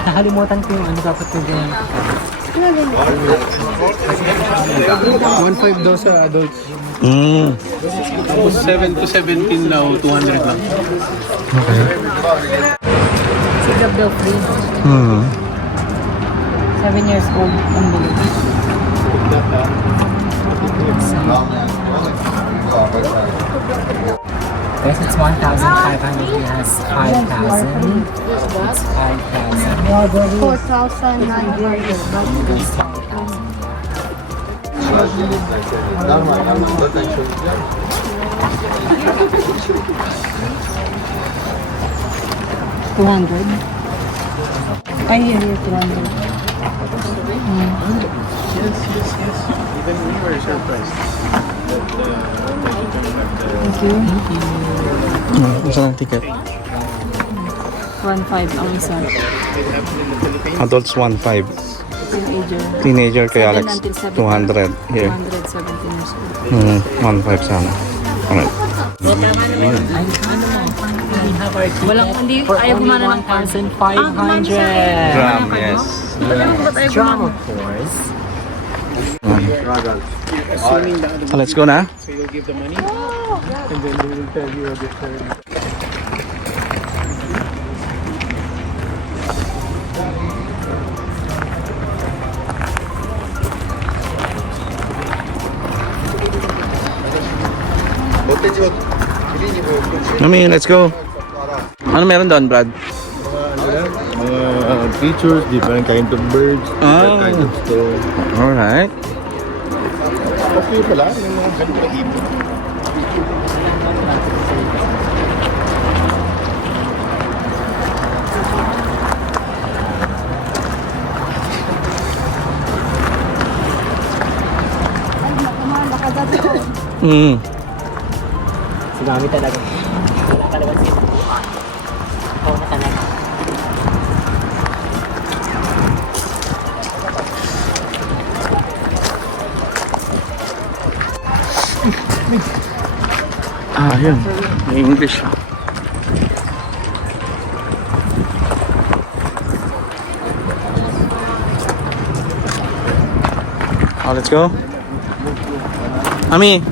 Nakalimutan ko yung ano dapat yung ganyan. 1.5 daw sa adults. Tapos 7 to 17 now, 200 lang. Okay. Sigab daw free. 7 years old ang bilis. Yes, it's 1,500. It has 5,000. It's 5,000. 4,900. It's 5,000. I hear you, 200. Yes. Even we were surprised. Thank you. Saan ang ticket? 1.5 ang isa. Adults 1.5. Teenager. Teenager kay 7 Alex until 17. 200 here. 217 years old. 1.5 sana. Alright. Walang, hindi, ayaw gumana ng card. 1,500. Drum, yes. Drum, of course. So let's go na. So you'll give the money, and then they will tell you a different. Mami, let's go. Ano meron doon, Brad? Mga creatures, different kind of birds, different kind of stone. Alright. Okay pala, yung mga ganito na ibon. Si Mami talaga. Wala ka naman siya. Ikaw na talaga. Yun. May English. Let's go. Ami.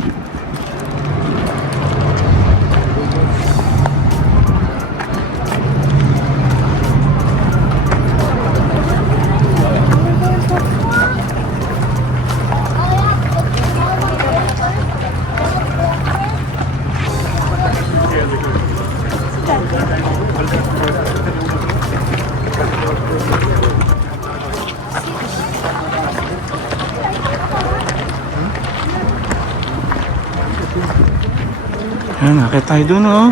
Ayan, nakit tayo dun, oh.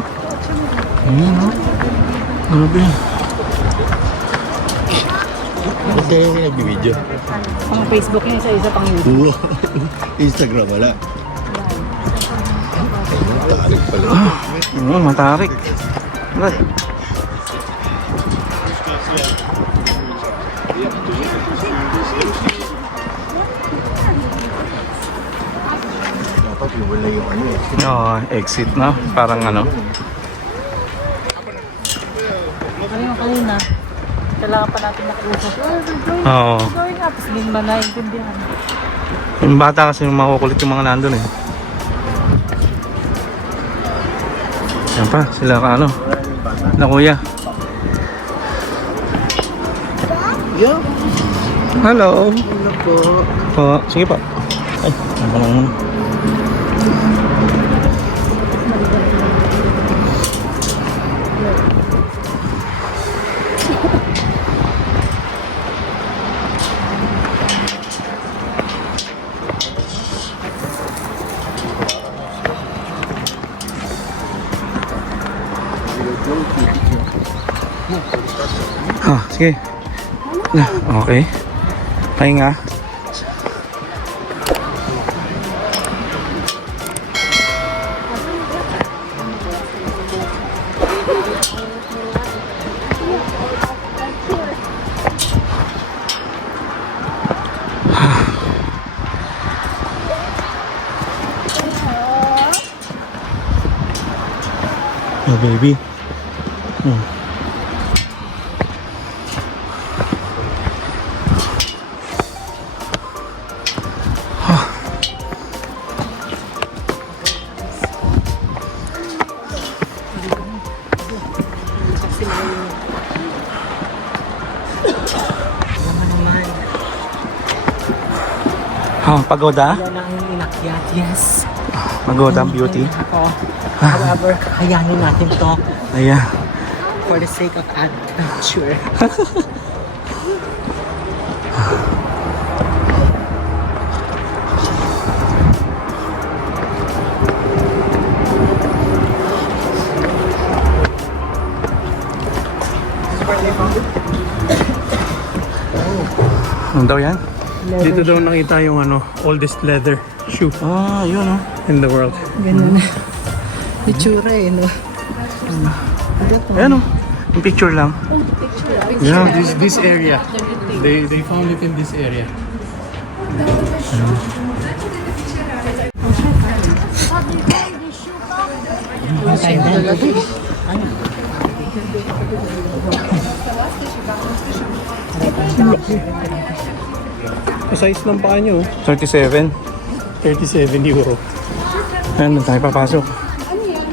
Ayan, oh. Grabe. Ba't kayo yung nag-video? Pang Facebook niya, isa pang YouTube. Instagram wala. Tarik pala. Matarik. Right. Wala yung ano eh. Oo, exit na. Parang ano. Kanina. Kailangan pa natin nakiusap. Oo. Going up. Tapos hindi ba naiintindihan? Yung bata kasi makukulit yung mga nandun eh. Yan pa, sila ka ano. Na kuya. Yeah. Hello. Ano po? Po, sige pa. Ay, ano lang. Sige. Okay. Pahinga. Oh, baby. Pagoda? Yan ang inakyat, yes. Pagoda beauty? Ako. However, kakayanin natin to Ayan. for the sake of adventure. Ano daw yan? Dito daw nakita yung ano, oldest leather shoe Ah, yun oh. in the world. Ganun. Itsura eh, no? Ayan oh. Yung picture lang. Yeah, this area. They found it in this area. Size ng paa nyo, 37. 37 euro. Ayan, doon tayo papasok.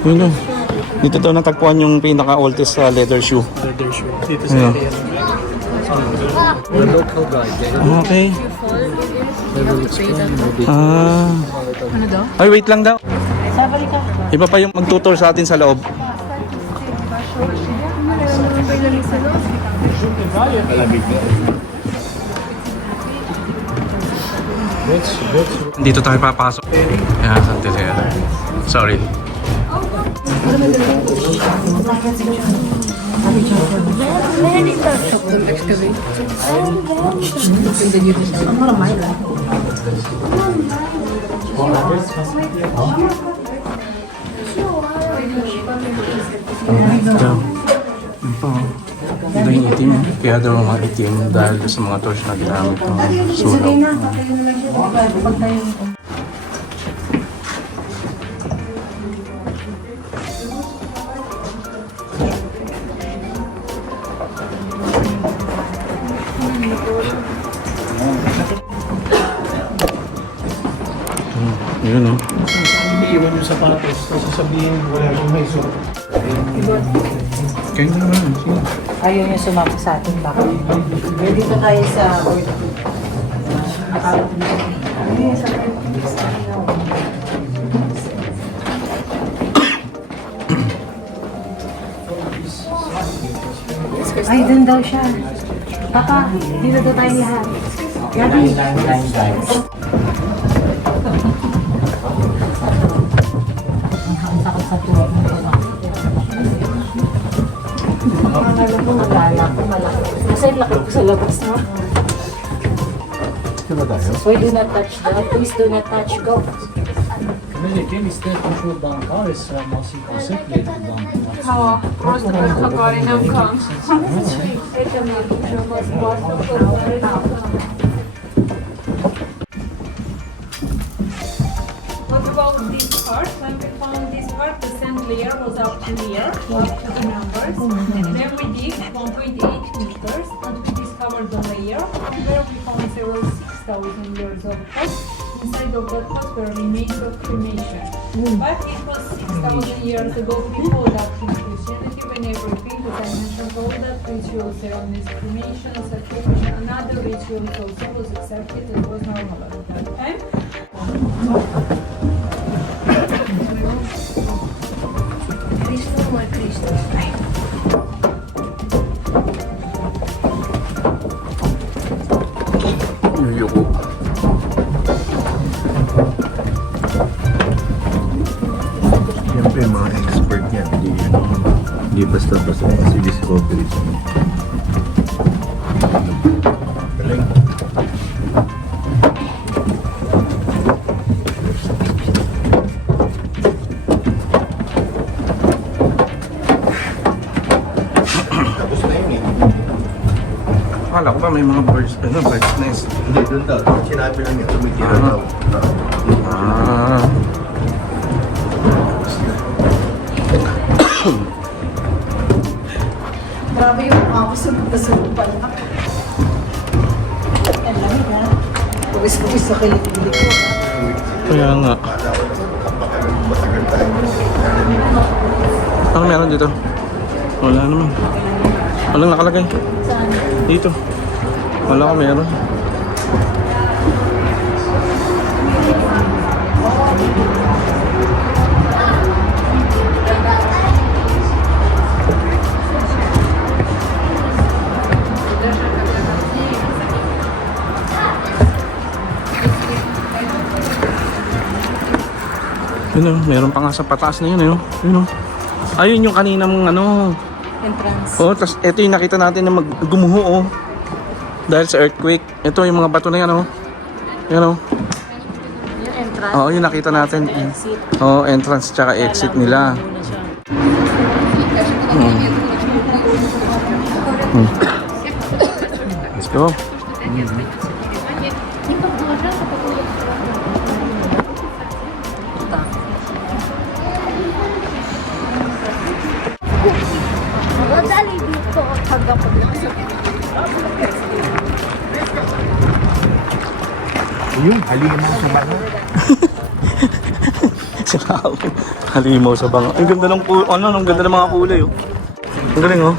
Yun oh. Dito daw natagpuan yung pinaka-oldest leather shoe. Leather shoe. Dito sa Ayan. area. The local guide. Okay. Ano daw? Ay, wait lang daw. Iba pa yung magtutor sa atin sa loob. Dito tayo papasok. Yan, Santa Teresa. Sorry. Ito. Yun pa oh. Ito yung itim. Kaya daw mga itim dahil sa mga torch na ginamit ng sulaw. Yun oh. Iiwan yung sapatos, tapos sasabihin wala akong may suot. Kaya nga naman. Sige. Ayaw niya sumama sa atin. Bakit? Dito tayo sa Ay, dun daw siya. Papa, dito daw tayo lahat. Gabi. Takot sa tuwa mo. Akala ko malala ko malaki. Kasi laki ko sa labas, no? Diba tayo? Why do not touch that? Please do not touch. Go. about this part, when we found this part, the sand layer was up to here, up to the numbers. Then we dig 1.8 meters and we discovered the layer. Where we found several 6,000 years of pot. Inside of that pot were remains of cremation. But it was 6,000 years ago before that in Christianity, when everything, as I mentioned, all that ritual ceremonies, cremation, sacrifice, and other rituals also was accepted and was normal at that time. Yuyuko. Yan pa yung mga expert yan. Hindi basta-basta kasi discovery. Galing. Tapos na yun eh. Akala ko ba may mga birds nest? Hindi, doon daw. Sinabi lang niya, tumitira daw. Ah. Grabe yung ako sunod pa lang. Ang lamig ha. Pawis-pawis sa kilig-kilig ko. Kaya nga. Matagal tayo. Ano meron dito? Wala naman. Walang nakalagay. Saan? Dito. Wala ko meron. Yun o, meron pa nga sa pataas na yun. Yun o. Ayun yung kaninang ano. Entrance. Oh, tas ito yung nakita natin na gumuho oh. Dahil sa earthquake. Ito yung mga bato na yan oh. Yan oh. Yung entrance. Oo, yung nakita natin. Exit. Oh, entrance tsaka exit nila. Muna siya. Let's go. Dali dito hanggang paglakas. Yung halimaw sa banga. Halimaw sa banga. Ang ganda ng ang ganda ng mga kulay oh. Ang galing oh.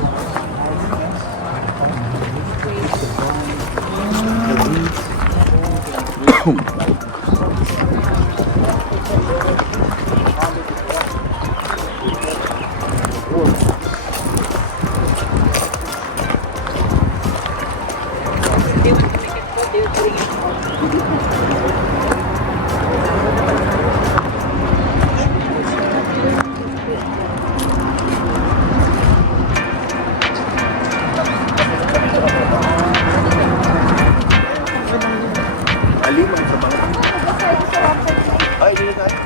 Halimaw sa banga. Ay, hindi tayo.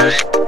Thank you.